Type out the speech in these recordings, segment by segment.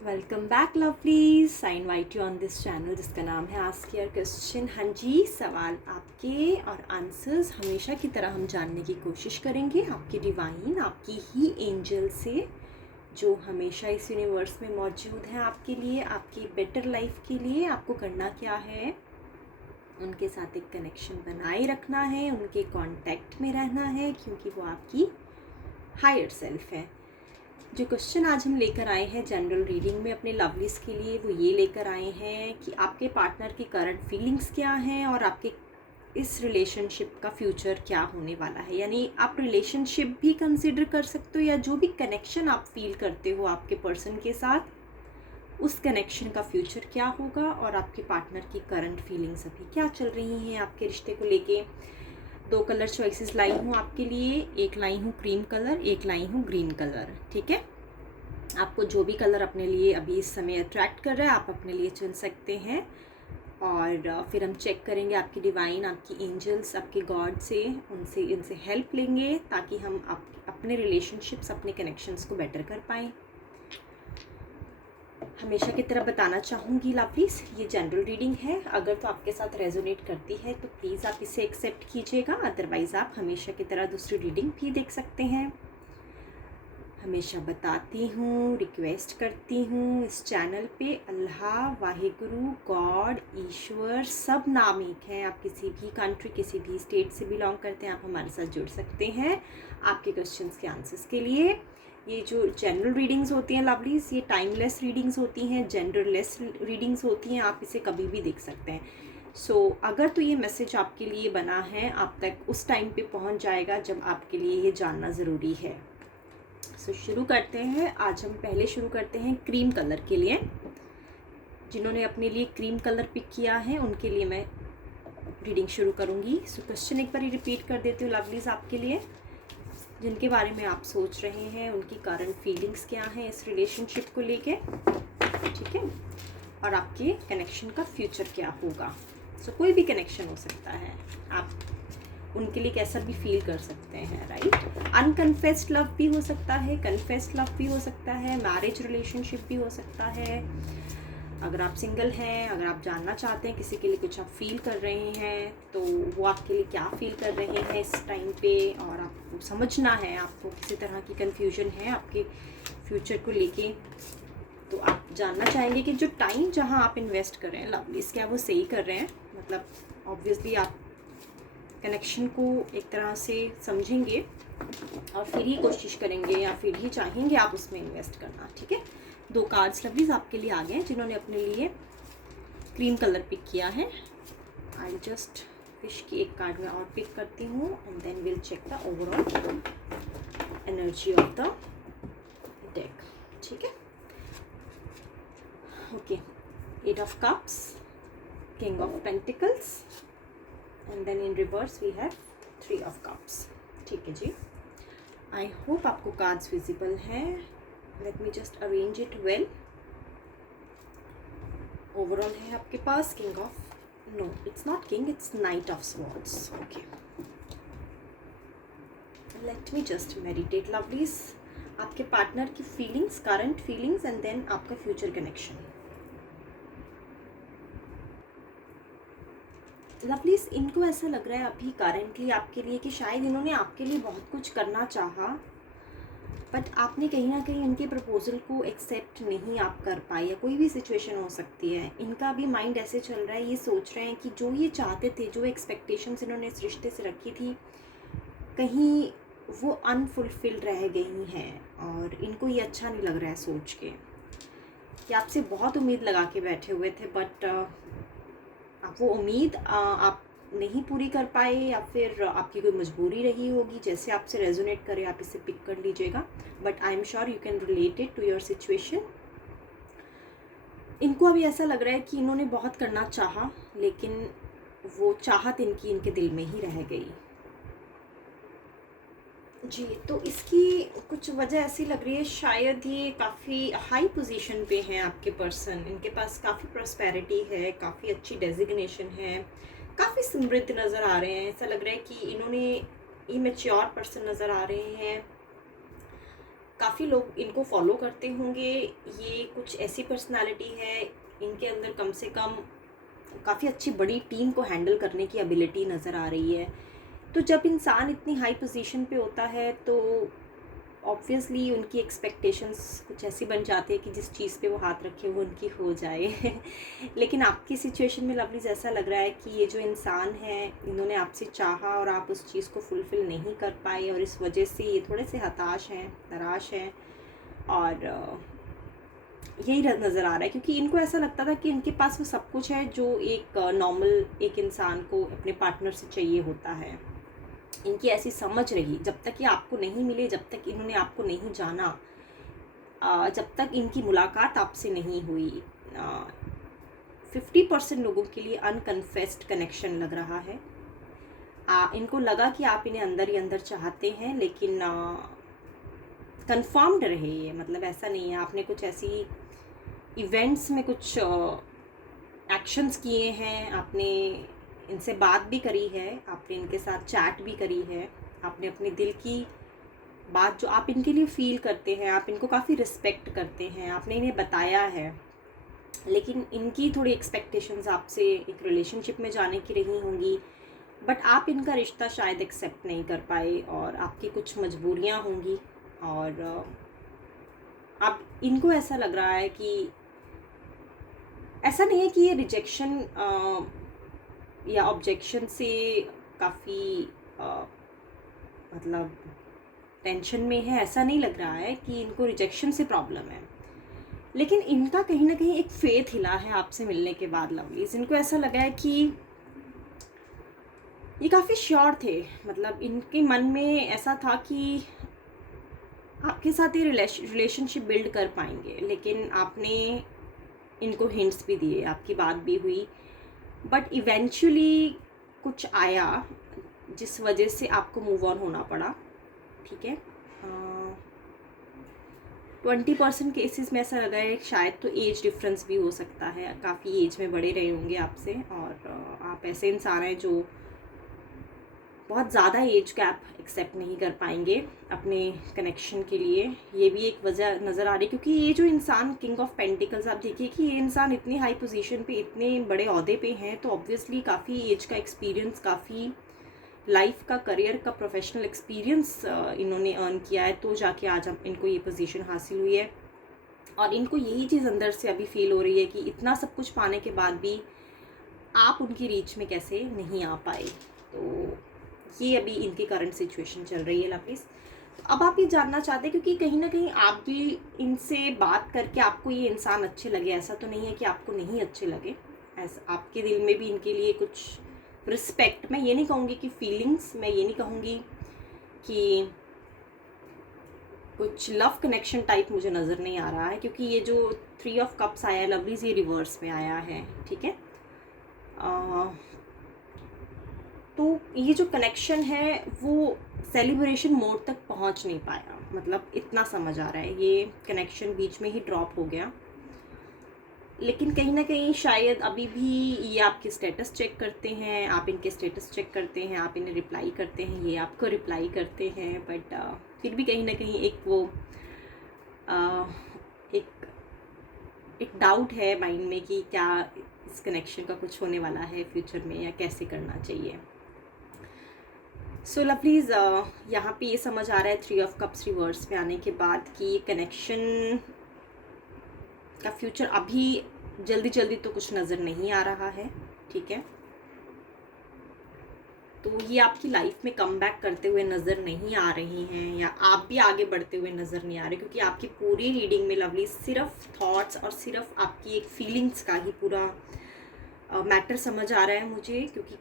Welcome back lovelies. I invite you on this channel जिसका नाम है आस्क योर क्वेश्चन। हाँ जी, सवाल आपके और आंसर्स हमेशा की तरह हम जानने की कोशिश करेंगे आपकी डिवाइन, आपकी ही एंजल से, जो हमेशा इस यूनिवर्स में मौजूद हैं आपके लिए, आपकी बेटर लाइफ के लिए। आपको करना क्या है, उनके साथ एक कनेक्शन बनाए रखना है, उनके कांटेक्ट में रहना है, क्योंकि वो आपकी हायर सेल्फ है। जो क्वेश्चन आज हम लेकर आए हैं जनरल रीडिंग में अपने लवलीज के लिए, वो ये लेकर आए हैं कि आपके पार्टनर की करंट फीलिंग्स क्या हैं और आपके इस रिलेशनशिप का फ्यूचर क्या होने वाला है। यानी आप रिलेशनशिप भी कंसिडर कर सकते हो, या जो भी कनेक्शन आप फील करते हो आपके पर्सन के साथ, उस कनेक्शन का फ्यूचर क्या होगा और आपके पार्टनर की करंट फीलिंग्स अभी क्या चल रही हैं आपके रिश्ते को लेके। 2 कलर चॉइसेस लाई हूँ आपके लिए, एक लाई हूँ क्रीम कलर, एक लाई हूँ ग्रीन कलर। ठीक है, आपको जो भी कलर अपने लिए अभी इस समय अट्रैक्ट कर रहा है आप अपने लिए चुन सकते हैं। और फिर हम चेक करेंगे आपकी डिवाइन, आपकी एंजल्स, आपके गॉड से, इनसे हेल्प लेंगे ताकि हम अपने रिलेशनशिप्स, अपने कनेक्शंस को बेटर कर पाएँ। हमेशा की तरह बताना चाहूँगी लवलीज, ये जनरल रीडिंग है। अगर तो आपके साथ रेजोनेट करती है तो प्लीज़ आप इसे एक्सेप्ट कीजिएगा, अदरवाइज़ आप हमेशा की तरह दूसरी रीडिंग भी देख सकते हैं। हमेशा बताती हूँ, रिक्वेस्ट करती हूँ, इस चैनल पे अल्लाह, वाहिगुरु, गॉड, ईश्वर सब नाम एक हैं। आप किसी भी कंट्री, किसी भी स्टेट से बिलोंग करते हैं, आप हमारे साथ जुड़ सकते हैं आपके क्वेश्चंस के आंसर्स के लिए। ये जो जनरल रीडिंग्स होती हैं लवलीज, ये टाइमलेस रीडिंग्स होती हैं, जेंडरलेस रीडिंग्स होती हैं, आप इसे कभी भी देख सकते हैं। अगर तो ये मैसेज आपके लिए बना है, आप तक उस टाइम पे पहुंच जाएगा जब आपके लिए ये जानना ज़रूरी है। शुरू करते हैं। आज हम पहले शुरू करते हैं क्रीम कलर के लिए। जिन्होंने अपने लिए क्रीम कलर पिक किया है उनके लिए मैं रीडिंग शुरू करूँगी। क्वेश्चन एक बार रिपीट कर देती हूँ लवलीज आपके लिए। जिनके बारे में आप सोच रहे हैं, उनकी करंट फीलिंग्स क्या हैं इस रिलेशनशिप को लेके, ठीक है, और आपके कनेक्शन का फ्यूचर क्या होगा। कोई भी कनेक्शन हो सकता है, आप उनके लिए कैसा भी फील कर सकते हैं, राइट। अनकन्फेस्ड लव भी हो सकता है, कन्फेस्ड लव भी हो सकता है, मैरिज रिलेशनशिप भी हो सकता है। अगर आप सिंगल हैं, अगर आप जानना चाहते हैं किसी के लिए कुछ आप फील कर रहे हैं, तो वो आपके लिए क्या फील कर रहे हैं इस टाइम पे, और आपको समझना है, आपको किसी तरह की कन्फ्यूजन है आपके फ्यूचर को लेके, तो आप जानना चाहेंगे कि जो टाइम जहाँ आप इन्वेस्ट कर रहे हैं लवलीज, क्या वो सही कर रहे हैं। मतलब ऑब्वियसली आप कनेक्शन को एक तरह से समझेंगे और फिर ही कोशिश करेंगे या फिर ही चाहेंगे आप उसमें इन्वेस्ट करना, ठीक है। 2 कार्ड्स लवलीज आपके लिए आ गए हैं जिन्होंने अपने लिए क्रीम कलर पिक किया है। आई जस्ट विश की एक कार्ड में और पिक करती हूँ and then will check the overall energy of the deck, ठीक है। Okay, 8 of cups, king of pentacles, and then in reverse we have 3 of cups, ठीक है जी। आई होप आपको कार्ड्स विजिबल हैं। Let me just arrange it well. Overall है आपके पास king of, no it's not king, it's knight of swords. Okay, let me just meditate lovelies. आपके partner की feelings, current feelings, and then आपका future connection. Lovelies, इनको ऐसा लग रहा है अभी करेंटली आपके लिए कि शायद इन्होंने आपके लिए बहुत कुछ करना चाहा, बट आपने कहीं ना कहीं इनके प्रपोजल को एक्सेप्ट नहीं आप कर पाए, या कोई भी सिचुएशन हो सकती है। इनका भी माइंड ऐसे चल रहा है, ये सोच रहे हैं कि जो ये चाहते थे, जो एक्सपेक्टेशंस इन्होंने इस रिश्ते से रखी थी, कहीं वो अनफुलफिल रह गई हैं, और इनको ये अच्छा नहीं लग रहा है सोच के कि आपसे बहुत उम्मीद लगा के बैठे हुए थे, बट आप वो उम्मीद आप नहीं पूरी कर पाए, या फिर आपकी कोई मजबूरी रही होगी। जैसे आपसे रेजोनेट करे आप इसे पिक कर लीजिएगा, but I am sure you can relate it to your situation. इनको अभी ऐसा लग रहा है कि इन्होंने बहुत करना चाहा, लेकिन वो चाहत इनके दिल में ही रह गई जी। तो इसकी कुछ वजह ऐसी लग रही है, शायद ये काफ़ी हाई पोजीशन पे हैं आपके पर्सन, इनके पास काफ़ी प्रॉस्पेरिटी है, काफ़ी अच्छी डेजिग्नेशन है, काफ़ी समृद्ध नज़र आ रहे हैं। ऐसा लग रहा है कि इन्होंने इमेच्योर पर्सन नज़र आ रहे हैं, काफ़ी लोग इनको फॉलो करते होंगे। ये कुछ ऐसी पर्सनालिटी है, इनके अंदर कम से कम काफ़ी अच्छी बड़ी टीम को हैंडल करने की एबिलिटी नज़र आ रही है। तो जब इंसान इतनी हाई पोजीशन पे होता है तो ऑब्वियसली उनकी एक्सपेक्टेशंस कुछ ऐसी बन जाती है कि जिस चीज़ पे वो हाथ रखे वो उनकी हो जाए। लेकिन आपकी सिचुएशन में लवलीज ऐसा लग रहा है कि ये जो इंसान है, इन्होंने आपसे चाहा और आप उस चीज़ को फुलफ़िल नहीं कर पाए और इस वजह से ये थोड़े से हताश हैं, निराश हैं। और यही नज़र आ रहा है क्योंकि इनको ऐसा लगता था कि इनके पास वो सब कुछ है जो एक नॉर्मल एक इंसान को अपने पार्टनर से चाहिए होता है। इनकी ऐसी समझ रही, जब तक ये आपको नहीं मिले, जब तक इन्होंने आपको नहीं जाना, जब तक इनकी मुलाकात आपसे नहीं हुई, 50% लोगों के लिए अनकन्फेस्ड कनेक्शन लग रहा है। इनको लगा कि आप इन्हें अंदर ही अंदर चाहते हैं, लेकिन कंफर्म्ड रहे ये, मतलब ऐसा नहीं है आपने कुछ ऐसी इवेंट्स में कुछ एक्शंस किए हैं, आपने इनसे बात भी करी है, आपने इनके साथ चैट भी करी है, आपने अपने दिल की बात जो आप इनके लिए फ़ील करते हैं, आप इनको काफ़ी रिस्पेक्ट करते हैं, आपने इन्हें बताया है। लेकिन इनकी थोड़ी एक्सपेक्टेशंस आपसे एक रिलेशनशिप में जाने की रही होंगी, बट आप इनका रिश्ता शायद एक्सेप्ट नहीं कर पाए और आपकी कुछ मजबूरियां होंगी। और अब इनको ऐसा लग रहा है कि ऐसा नहीं है कि ये रिजेक्शन या ऑब्जेक्शन से काफ़ी मतलब टेंशन में है, ऐसा नहीं लग रहा है कि इनको रिजेक्शन से प्रॉब्लम है। लेकिन इनका कहीं ना कहीं एक फेथ हिला है आपसे मिलने के बाद लवलीज। इनको ऐसा लगा है कि ये काफ़ी श्योर थे, मतलब इनके मन में ऐसा था कि आपके साथ ये रिलेशनशिप बिल्ड कर पाएंगे। लेकिन आपने इनको हिंट्स भी दिए, आपकी बात भी हुई, बट इवेंचुअली कुछ आया जिस वजह से आपको मूव ऑन होना पड़ा। ठीक है, 20% केसेस में ऐसा लगा है शायद तो एज डिफरेंस भी हो सकता है, काफ़ी एज में बड़े रहे होंगे आपसे, और आप ऐसे इंसान हैं जो बहुत ज़्यादा एज गैप एक्सेप्ट नहीं कर पाएंगे अपने कनेक्शन के लिए। ये भी एक वजह नज़र आ रही है क्योंकि ये जो इंसान किंग ऑफ पेंटिकल्स, आप देखिए कि ये इंसान इतनी हाई पोजीशन पे, इतने बड़े ओहदे पे हैं, तो ऑब्वियसली काफ़ी एज का एक्सपीरियंस, काफ़ी लाइफ का, करियर का, प्रोफेशनल एक्सपीरियंस इन्होंने अर्न किया है, तो जाके आज इनको ये पोजीशन हासिल हुई है। और इनको यही चीज़ अंदर से अभी फील हो रही है कि इतना सब कुछ पाने के बाद भी आप उनकी रीच में कैसे नहीं आ पाए। तो ये अभी इनकी करंट सिचुएशन चल रही है लवलीज। तो अब आप ये जानना चाहते हैं क्योंकि कहीं ना कहीं आप भी इनसे बात करके आपको ये इंसान अच्छे लगे, ऐसा तो नहीं है कि आपको नहीं अच्छे लगे, ऐसा आपके दिल में भी इनके लिए कुछ रिस्पेक्ट, मैं ये नहीं कहूँगी कि फीलिंग्स, मैं ये नहीं कहूँगी कि कुछ लव कनेक्शन टाइप मुझे नज़र नहीं आ रहा है, क्योंकि ये जो 3 ऑफ कप्स आया है लवलीज, ये रिवर्स में आया है। ठीक है, तो ये जो कनेक्शन है वो सेलिब्रेशन मोड तक पहुंच नहीं पाया, मतलब इतना समझ आ रहा है, ये कनेक्शन बीच में ही ड्रॉप हो गया। लेकिन कहीं ना कहीं शायद अभी भी ये आपके स्टेटस चेक करते हैं, आप इनके स्टेटस चेक करते हैं, आप इन्हें रिप्लाई करते हैं, ये आपको रिप्लाई करते हैं, बट फिर भी कहीं ना कहीं एक वो एक डाउट है माइंड में कि क्या इस कनेक्शन का कुछ होने वाला है फ्यूचर में, या कैसे करना चाहिए। सो लवलीज, यहाँ पे ये समझ आ रहा है 3 ऑफ कप्स रिवर्स में आने के बाद कि कनेक्शन का फ्यूचर अभी जल्दी जल्दी तो कुछ नज़र नहीं आ रहा है। ठीक है, तो ये आपकी लाइफ में कम बैक करते हुए नज़र नहीं आ रही हैं, या आप भी आगे बढ़ते हुए नज़र नहीं आ रहे, क्योंकि आपकी पूरी रीडिंग में लवली सिर्फ थॉट्स और सिर्फ आपकी एक फीलिंग्स का ही पूरा मैटर समझ आ रहा है मुझे, क्योंकि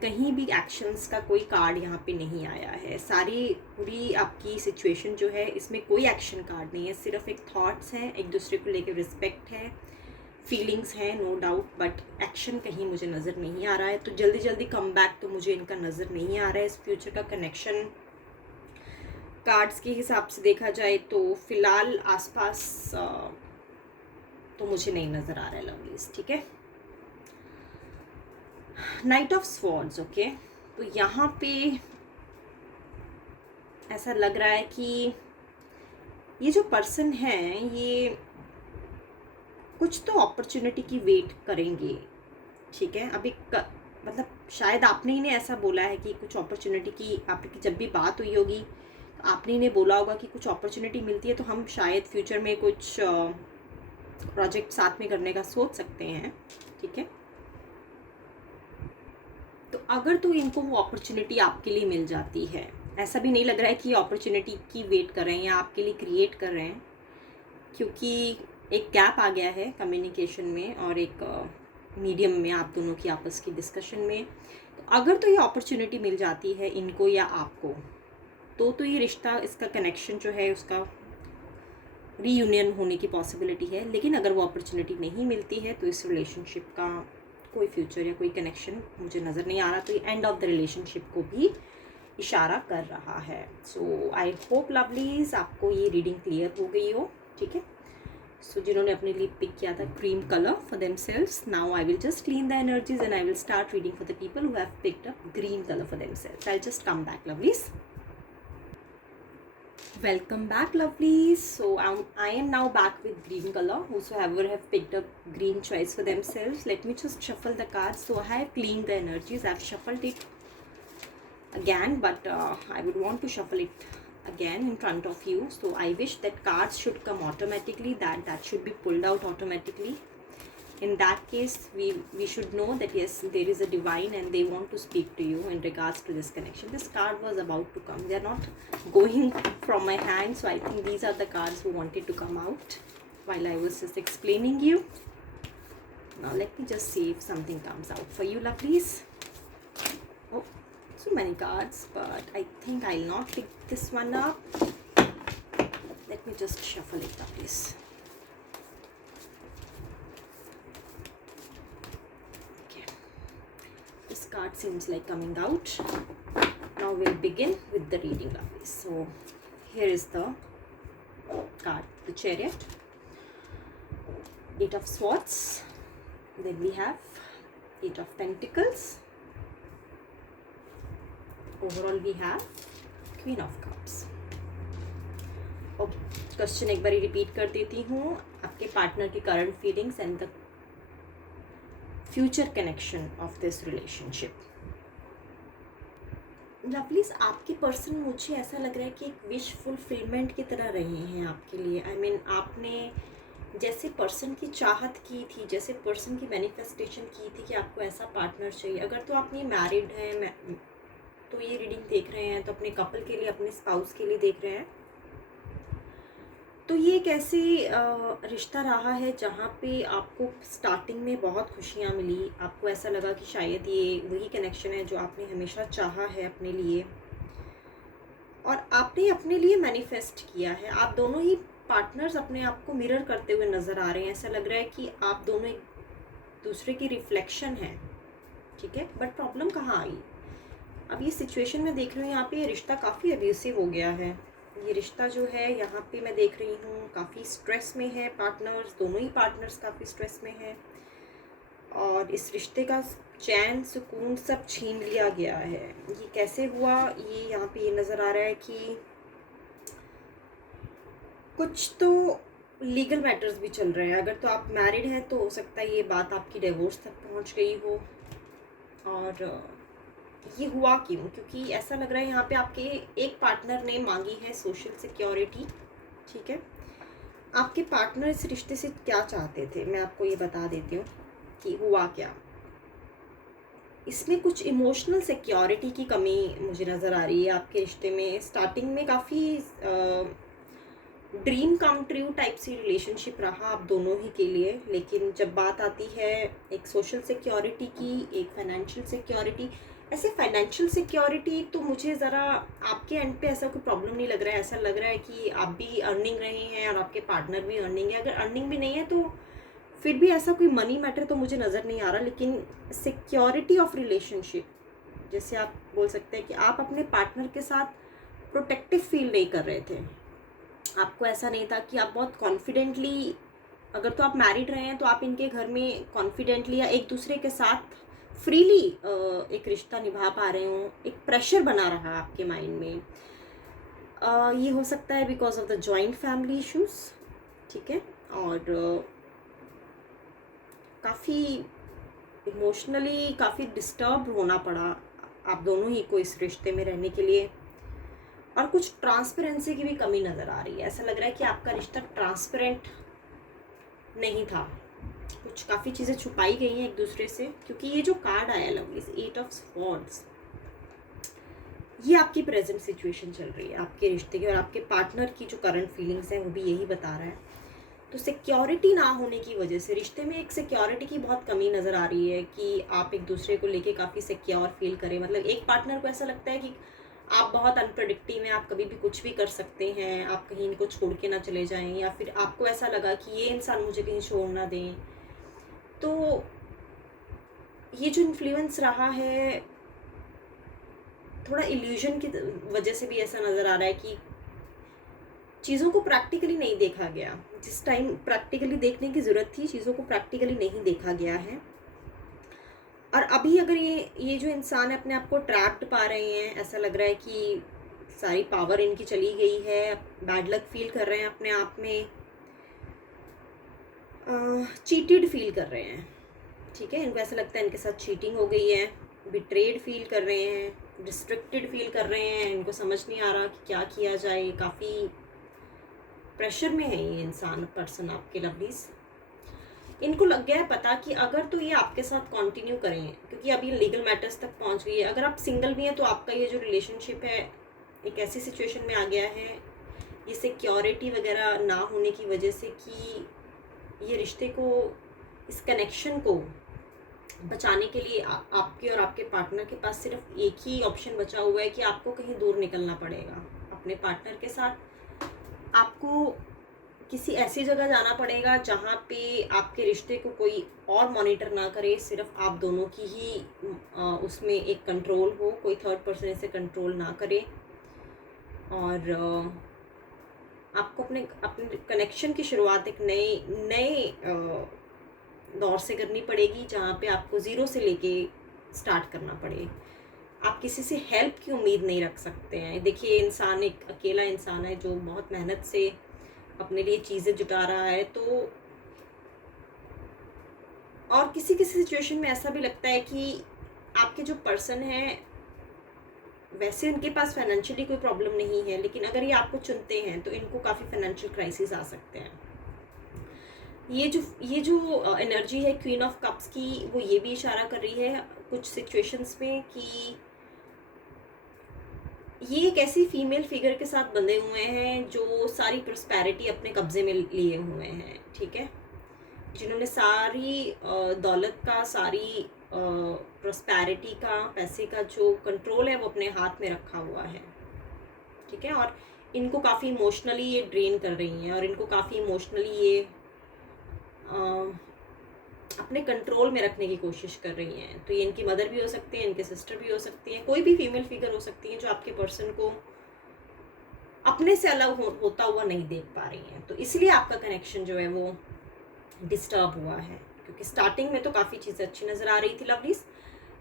कहीं भी एक्शंस का कोई कार्ड यहाँ पे नहीं आया है। सारी पूरी आपकी सिचुएशन जो है इसमें कोई एक्शन कार्ड नहीं है, सिर्फ एक थॉट्स हैं, एक दूसरे को लेकर रिस्पेक्ट है, फीलिंग्स हैं, नो डाउट, बट एक्शन कहीं मुझे नज़र नहीं आ रहा है। तो जल्दी जल्दी कम बैक तो मुझे इनका नज़र नहीं आ रहा है। इस फ्यूचर का कनेक्शन कार्ड्स के हिसाब से देखा जाए तो फ़िलहाल आसपास तो मुझे नहीं नज़र आ रहा है लवलीज। ठीक है, नाइट ऑफ स्वॉर्ड्स। ओके, तो यहाँ पे ऐसा लग रहा है कि ये जो पर्सन है ये कुछ तो अपॉर्चुनिटी की वेट करेंगे, ठीक है। मतलब शायद आपने ही ने ऐसा बोला है कि कुछ अपॉर्चुनिटी की आपकी जब भी बात हुई होगी तो आपने ही ने बोला होगा कि कुछ अपॉर्चुनिटी मिलती है तो हम शायद फ्यूचर में कुछ प्रोजेक्ट साथ में करने का सोच सकते हैं, ठीक है। तो अगर तो इनको वो अपॉर्चुनिटी आपके लिए मिल जाती है, ऐसा भी नहीं लग रहा है कि अपॉर्चुनिटी की वेट कर रहे हैं या आपके लिए क्रिएट कर रहे हैं, क्योंकि एक गैप आ गया है कम्युनिकेशन में और एक मीडियम में आप दोनों की आपस की डिस्कशन में। तो अगर तो ये अपॉर्चुनिटी मिल जाती है इनको या आपको, तो ये रिश्ता, इसका कनेक्शन जो है उसका रीयूनियन होने की पॉसिबिलिटी है। लेकिन अगर वो अपॉर्चुनिटी नहीं मिलती है तो इस रिलेशनशिप का कोई फ्यूचर या कोई कनेक्शन मुझे नज़र नहीं आ रहा। तो ये एंड ऑफ द रिलेशनशिप को भी इशारा कर रहा है। सो आई होप लवलीज आपको ये रीडिंग क्लियर हो गई हो, ठीक है। सो जिन्होंने अपने लिए पिक किया था cream colour for themselves, now I will just clean the energies and I will start reading for the people who have picked up green colour for themselves. I just come back lovelies. Welcome back lovelies. So I am now back with green color. Whosoever have picked up green choice for themselves, let me just shuffle the cards. So I have cleaned the energies. I've shuffled it again, but I would want to shuffle it again in front of you. So I wish that cards should come automatically, that should be pulled out automatically. In that case we should know that yes, there is a divine and they want to speak to you in regards to this connection. This card was about to come, they are not going from my hand, so I think these are the cards who wanted to come out while I was just explaining you. Now let me just see if something comes out for you lovelies. Oh, so many cards, but I think I'll not pick this one up. Let me just shuffle it up please. Card seems like coming out. Now we'll begin with the reading lovelies. So here is the card, the Chariot, Eight of Swords, then we have Eight of Pentacles, overall we have Queen of Cups. Okay, question एक बार repeat कर देती हूँ। आपके partner की current feelings and the future connection of this relationship. Lovelies, आपके person, मुझे ऐसा लग रहा है कि एक विश फुलफिलमेंट की तरह रहे हैं आपके लिए। आई मीन आपने जैसे पर्सन की चाहत की थी, जैसे पर्सन की मैनिफेस्टेशन की थी कि आपको ऐसा पार्टनर चाहिए। अगर तो आप ये मैरिड हैं तो ये रीडिंग देख रहे हैं तो अपने कपल के लिए, अपने स्पाउस के लिए देख रहे हैं, तो ये एक ऐसी रिश्ता रहा है जहाँ पे आपको स्टार्टिंग में बहुत खुशियाँ मिली। आपको ऐसा लगा कि शायद ये वही कनेक्शन है जो आपने हमेशा चाहा है अपने लिए, और आपने अपने लिए मैनिफेस्ट किया है। आप दोनों ही पार्टनर्स अपने आप को मिरर करते हुए नज़र आ रहे हैं। ऐसा लग रहा है कि आप दोनों एक दूसरे की रिफ्लेक्शन हैं, ठीक है। बट प्रॉब्लम कहाँ आई? अब ये सिचुएशन में देख रही हूँ यहाँ पे ये रिश्ता काफ़ी अब्यूसिव हो गया है। ये रिश्ता जो है यहाँ पे मैं देख रही हूँ काफ़ी स्ट्रेस में है। पार्टनर्स, दोनों ही पार्टनर्स काफ़ी स्ट्रेस में हैं और इस रिश्ते का चैन सुकून सब छीन लिया गया है। ये कैसे हुआ? ये यहाँ पे ये नज़र आ रहा है कि कुछ तो लीगल मैटर्स भी चल रहे हैं। अगर तो आप मैरिड हैं तो हो सकता है ये बात आपकी डिवोर्स तक पहुँच गई हो। और ये हुआ क्यों? क्योंकि ऐसा लग रहा है यहाँ पे आपके एक पार्टनर ने मांगी है सोशल सिक्योरिटी, ठीक है। आपके पार्टनर इस रिश्ते से क्या चाहते थे, मैं आपको ये बता देती हूँ कि हुआ क्या। इसमें कुछ इमोशनल सिक्योरिटी की कमी मुझे नज़र आ रही है आपके रिश्ते में। स्टार्टिंग में काफ़ी ड्रीम कम ट्रू टाइप सी रिलेशनशिप रहा आप दोनों ही के लिए, लेकिन जब बात आती है एक सोशल सिक्योरिटी की, एक फाइनेंशियल सिक्योरिटी, ऐसे फाइनेंशियल सिक्योरिटी तो मुझे ज़रा आपके एंड पे ऐसा कोई प्रॉब्लम नहीं लग रहा है। ऐसा लग रहा है कि आप भी अर्निंग रहे हैं और आपके पार्टनर भी अर्निंग है। अगर अर्निंग भी नहीं है तो फिर भी ऐसा कोई मनी मैटर तो मुझे नज़र नहीं आ रहा। लेकिन सिक्योरिटी ऑफ रिलेशनशिप, जैसे आप बोल सकते हैं कि आप अपने पार्टनर के साथ प्रोटेक्टिव फील नहीं कर रहे थे। आपको ऐसा नहीं था कि आप बहुत कॉन्फिडेंटली, अगर तो आप मैरिड रहे हैं तो आप इनके घर में कॉन्फिडेंटली या एक दूसरे के साथ फ्रीली एक रिश्ता निभा पा रहे हो। एक प्रेशर बना रहा आपके माइंड में। ये हो सकता है because of the joint family issues, ठीक है, और काफ़ी इमोशनली काफ़ी डिस्टर्ब होना पड़ा आप दोनों ही को इस रिश्ते में रहने के लिए। और कुछ ट्रांसपेरेंसी की भी कमी नज़र आ रही है, ऐसा लग रहा है कि आपका रिश्ता ट्रांसपेरेंट नहीं था, कुछ काफ़ी चीज़ें छुपाई गई हैं एक दूसरे से। क्योंकि ये जो कार्ड आया लवली, 8 ऑफ स्वॉर्ड्स, ये आपकी प्रेजेंट सिचुएशन चल रही है आपके रिश्ते की, और आपके पार्टनर की जो करंट फीलिंग्स हैं वो भी यही बता रहा है। तो सिक्योरिटी ना होने की वजह से रिश्ते में एक सिक्योरिटी की बहुत कमी नज़र आ रही है कि आप एक दूसरे को लेके काफ़ी सिक्योर फील करें। मतलब एक पार्टनर को ऐसा लगता है कि आप बहुत अनप्रेडिक्टिव हैं, आप कभी भी कुछ भी कर सकते हैं, आप कहीं इनको छोड़ के ना चले जाएं, या फिर आपको ऐसा लगा कि ये इंसान मुझे कहीं छोड़ ना दें। तो ये जो इन्फ्लुएंस रहा है थोड़ा इल्यूजन की वजह से भी ऐसा नज़र आ रहा है कि चीज़ों को प्रैक्टिकली नहीं देखा गया। जिस टाइम प्रैक्टिकली देखने की ज़रूरत थी, चीज़ों को प्रैक्टिकली नहीं देखा गया है। और अभी अगर ये जो इंसान है अपने आप को ट्रैप्ड पा रहे हैं, ऐसा लग रहा है कि सारी पावर इनकी चली गई है, बैड लक फील कर रहे हैं अपने आप में, चीटेड फील कर रहे हैं, ठीक है, इनको ऐसा लगता है इनके साथ चीटिंग हो गई है, बिट्रेड फील कर रहे हैं, डिस्ट्रैक्टेड फील कर रहे हैं, इनको समझ नहीं आ रहा कि क्या किया जाए, काफ़ी प्रेशर में है ये इंसान पर्सन आपके लवलीज। इनको लग गया है पता कि अगर तो ये आपके साथ कंटिन्यू करें, क्योंकि अभी लीगल मैटर्स तक पहुंच गई है, अगर आप सिंगल भी हैं तो आपका ये जो रिलेशनशिप है एक ऐसी सिचुएशन में आ गया है, ये सिक्योरिटी वगैरह ना होने की वजह से, कि ये रिश्ते को, इस कनेक्शन को बचाने के लिए आपके और आपके पार्टनर के पास सिर्फ एक ही ऑप्शन बचा हुआ है कि आपको कहीं दूर निकलना पड़ेगा अपने पार्टनर के साथ। आपको किसी ऐसी जगह जाना पड़ेगा जहाँ पे आपके रिश्ते को कोई और मॉनिटर ना करे, सिर्फ आप दोनों की ही उसमें एक कंट्रोल हो, कोई थर्ड पर्सन इसे कंट्रोल ना करे। और आपको अपने कनेक्शन की शुरुआत एक नए दौर से करनी पड़ेगी, जहाँ पे आपको ज़ीरो से लेके स्टार्ट करना पड़े। आप किसी से हेल्प की उम्मीद नहीं रख सकते हैं। देखिए इंसान एक अकेला इंसान है जो बहुत मेहनत से अपने लिए चीज़ें जुटा रहा है। तो और किसी किसी सिचुएशन में ऐसा भी लगता है कि आपके जो पर्सन है वैसे उनके पास फाइनेंशियली कोई प्रॉब्लम नहीं है, लेकिन अगर ये आपको चुनते हैं तो इनको काफ़ी फाइनेंशियल क्राइसिस आ सकते हैं। ये जो एनर्जी है क्वीन ऑफ कप्स की, वो ये भी इशारा कर रही है कुछ सिचुएशंस में कि ये एक ऐसी फीमेल फिगर के साथ बंधे हुए हैं जो सारी प्रॉस्पेरिटी अपने कब्जे में लिए हुए हैं, ठीक है, जिन्होंने सारी दौलत का, सारी प्रॉस्पेरिटी का, पैसे का जो कंट्रोल है वो अपने हाथ में रखा हुआ है, ठीक है। और इनको काफ़ी इमोशनली ये ड्रेन कर रही हैं, और इनको काफ़ी इमोशनली ये अपने कंट्रोल में रखने की कोशिश कर रही हैं। तो ये इनकी मदर भी हो सकती है, इनके सिस्टर भी हो सकती हैं, कोई भी फीमेल फिगर हो सकती है जो आपके पर्सन को अपने से अलग होता हुआ नहीं देख पा रही हैं। तो इसलिए आपका कनेक्शन जो है वो डिस्टर्ब हुआ है, क्योंकि स्टार्टिंग में तो काफ़ी चीज़ें अच्छी नज़र आ रही थी लवलीज।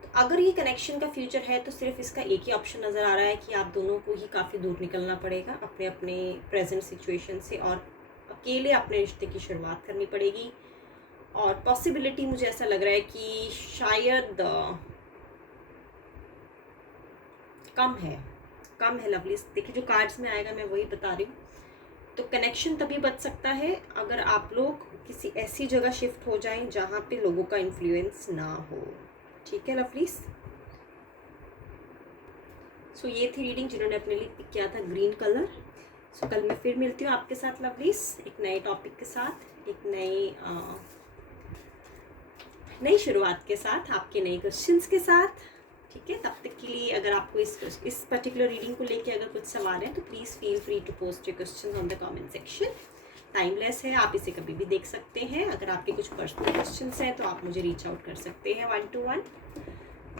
तो अगर ये कनेक्शन का फ्यूचर है तो सिर्फ इसका एक ही ऑप्शन नज़र आ रहा है कि आप दोनों को ही काफ़ी दूर निकलना पड़ेगा अपने अपने प्रेजेंट सिचुएशन से, और अकेले अपने रिश्ते की शुरुआत करनी पड़ेगी। और पॉसिबिलिटी मुझे ऐसा लग रहा है कि शायद कम है लवलीज। देखिए जो कार्ड्स में आएगा मैं वही बता रही हूँ। तो कनेक्शन तभी बच सकता है अगर आप लोग किसी ऐसी जगह शिफ्ट हो जाएं जहाँ पे लोगों का इन्फ्लुएंस ना हो, ठीक है लवलीज। सो ये थी रीडिंग जिन्होंने अपने लिए पिक किया था ग्रीन कलर। सो कल मैं फिर मिलती हूँ आपके साथ लवलीज, एक नए टॉपिक के साथ, एक नई शुरुआत के साथ, आपके नए क्वेश्चंस के साथ, ठीक है। तब तक के लिए अगर आपको इस पर्टिकुलर रीडिंग को लेके अगर कुछ सवाल है तो please feel free to post your questions on the comment section. Timeless है, आप इसे कभी भी देख सकते हैं। अगर आपके कुछ पर्सनल क्वेश्चंस हैं तो आप मुझे रीच आउट कर सकते हैं 1-to-1।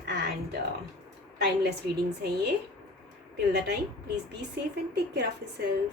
एंड टाइमलेस रीडिंग्स हैं ये। Till the time please be safe and take care of yourself.